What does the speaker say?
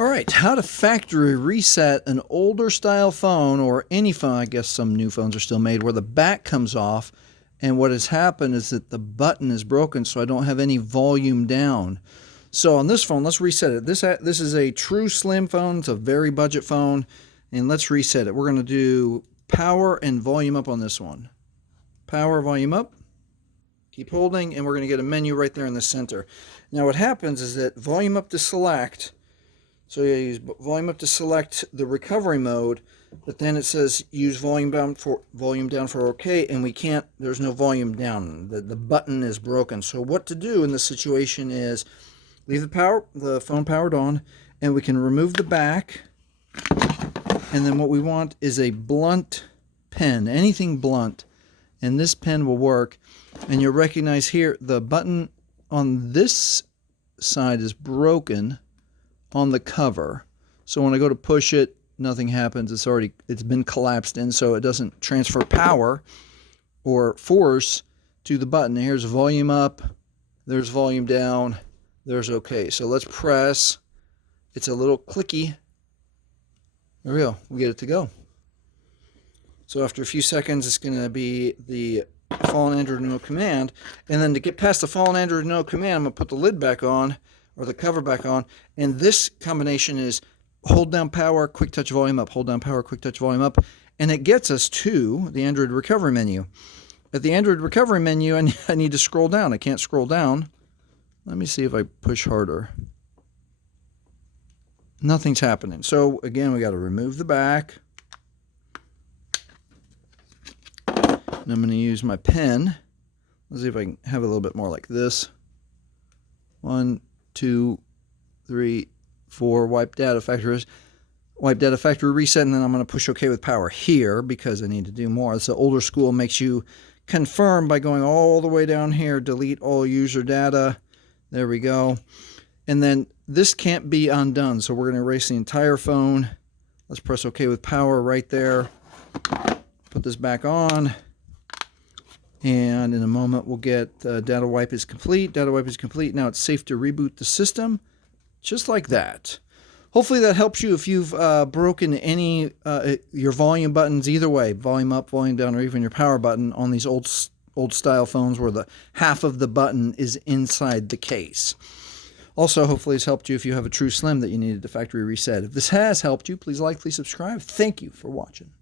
All right, how to factory reset an older style phone, or any phone. I guess some new phones are still made where the back comes off, and what has happened is that the button is broken, so I don't have any volume down. So on this phone, let's reset it. This is a true slim phone. It's a very budget phone, and let's reset it. We're going to do power and volume up on this one. Power, volume up. Keep holding, and we're going to get a menu right there in the center. Now what happens is that volume up to select. So you use volume up to select the recovery mode, but then it says use volume down for OK, and we can't. There's no volume down. The button is broken. So what to do in this situation is leave the phone powered on, and we can remove the back. And then what we want is a blunt pen, anything blunt, and this pen will work. And you'll recognize here the button on this side is broken on the cover, so when I go to push it, nothing happens. It's been collapsed in, so it doesn't transfer power or force to the button. Here's volume up, there's volume down, there's OK. So let's press. It's a little clicky. There we go. We get it to go. So after a few seconds, it's going to be the fallen Android no command, and then to get past the fallen Android no command, I'm going to put the lid back on, or the cover back on, and this combination is hold down power, quick touch volume up, hold down power, quick touch volume up, and it gets us to the Android recovery menu. At the Android recovery menu, I need to scroll down. I can't scroll down. Let me see if I push harder. Nothing's happening. So again, we got to remove the back. And I'm going to use my pen. Let's see if I can have it a little bit more like this. 1, 2, 3, 4, wipe data factory reset, and then I'm going to push OK with power here because I need to do more. It's the older school, makes you confirm by going all the way down here, delete all user data. There we go. And then this can't be undone, so we're going to erase the entire phone. Let's press OK with power right there. Put this back on. And in a moment, we'll get data wipe is complete. Data wipe is complete. Now it's safe to reboot the system, just like that. Hopefully that helps you if you've broken any your volume buttons either way, volume up, volume down, or even your power button on these old style phones where the half of the button is inside the case. Also, hopefully it's helped you if you have a true slim that you needed to factory reset. If this has helped you, please like, please subscribe. Thank you for watching.